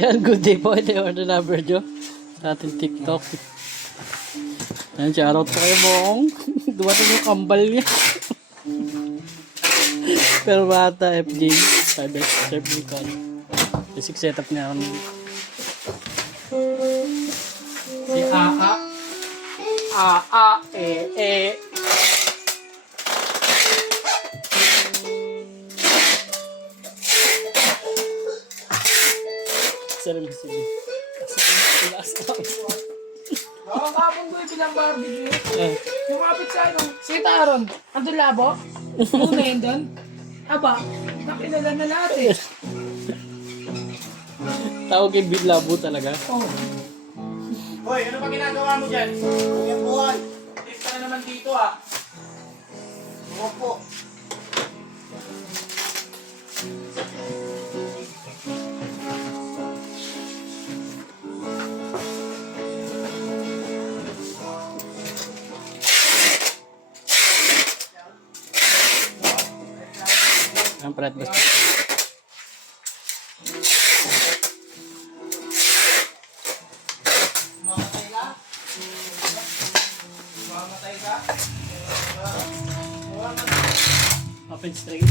Yan, good day po. Ito yung order number nyo sa ating TikTok. Yan, shoutout po kayo mong. Dumating yung kambal niya. Pero bata, FJ. Sabi, serve me call. Basic setup niya. Si Aa. Aa, Sarap mo sige. Nakakapon ko yung bilang barbecue. Lumapit sa ano, si Taron. Andun labo? Muna yun doon? Aba, nakilala na lahat eh. Tawag yung Big Labo talaga. Oh. Hoy, ano ba ginagawa mo dyan? Yung buhay. Tips ka na naman dito ah. Opo. Ang prat basta. Mamatay ka? Mamatay ka? Open straight.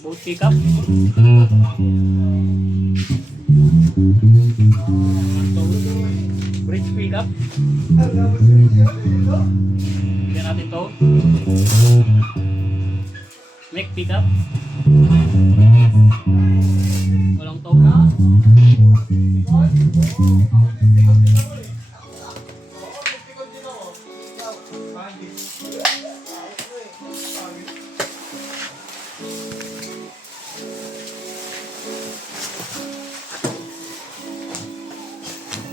Boat pick up. Bridge pick up. Bigyan natin to. Make pick up. Walang to.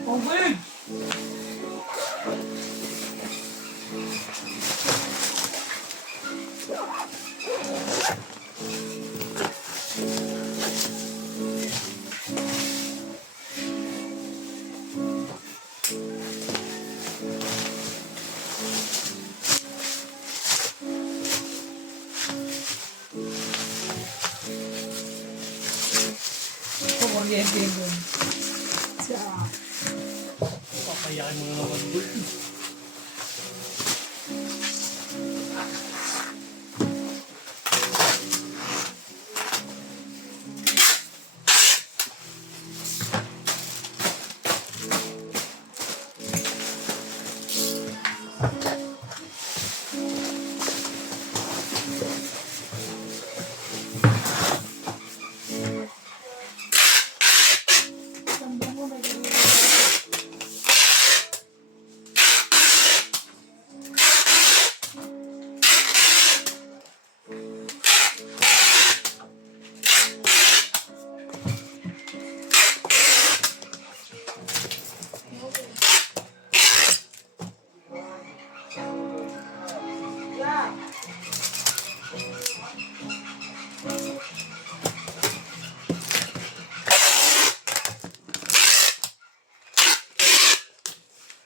Oh, good! Kukuryente yun doon. Papayakin mo na naman.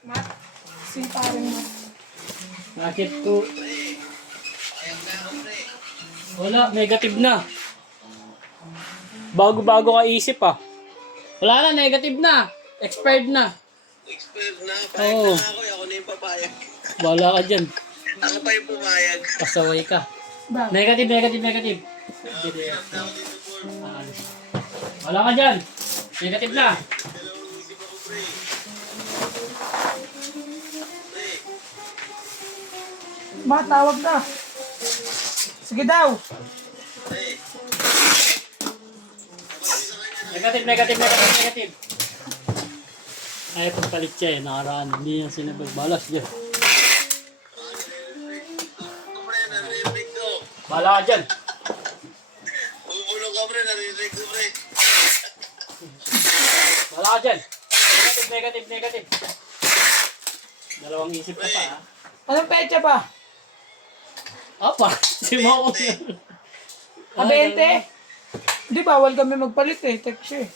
Mat, si parang mat. Nakit ko. Wala, negative na. Bago-bago ka isip ah. Wala na, negative na. Expired na. Expired na, payag Oo. na ako, ako na yung papayag. Wala ka dyan. Ako pa yung pumayag. Pasaway ka. Ba? Negative, negative, negative. Wala ka dyan. Negative na. Dalawang isip ako, pre. Mat, tawag na. Sige daw. Pre. Negative, negative, negative, negative. Ay, pagpalit siya eh, nakaraan. Hindi yan sinabagbalas dyan. Pre, naririnig ko. Bala ka dyan. Bubulong ka, pre. Naririnig ko, pre. Bala ka dyan. Negative, negative, negative. Dalawang isip ka pa ha. Anong pecha ba? Apa, si Mao. 20? Di bawal kami magpalit eh. Text siya eh.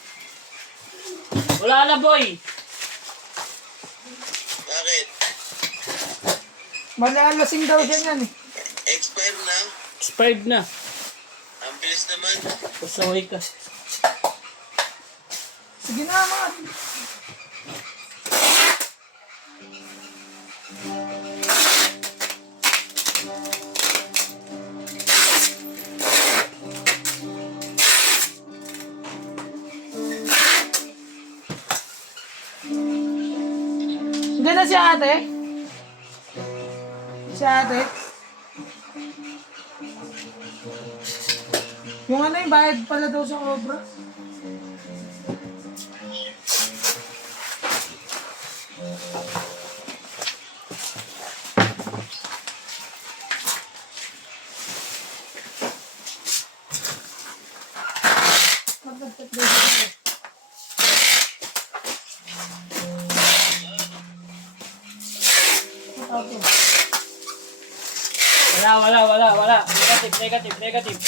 Wala na boy. Bakit? Malalasing daw siya yan eh. Expire na? Expired na. Ang bilis naman. Pasaway ka. Sige na mga. Hindi na si ate. Si ate. Yung ano yung bayad pala daw sa obra. Magdagdag daw siya. Wala. Negative, negative, negative.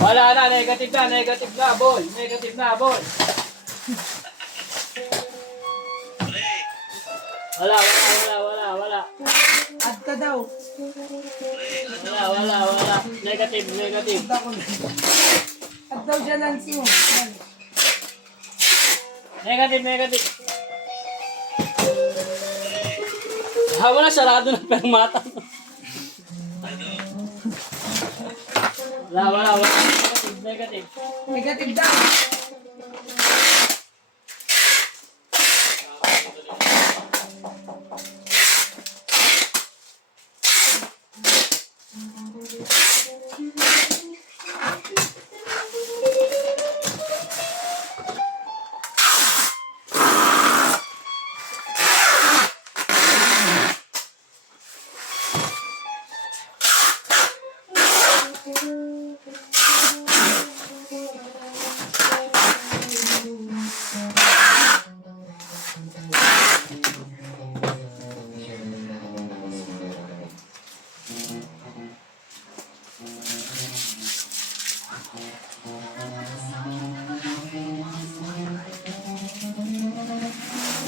Wala na, negative na, boy. Negative na, boy. Pre, Wala. Add ka daw. Wala. Negative. Add ako na. Add daw siya lang siyo. Negative. Wala, sarado na permata. Wala. Negative. Negative daw.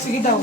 Sige daw.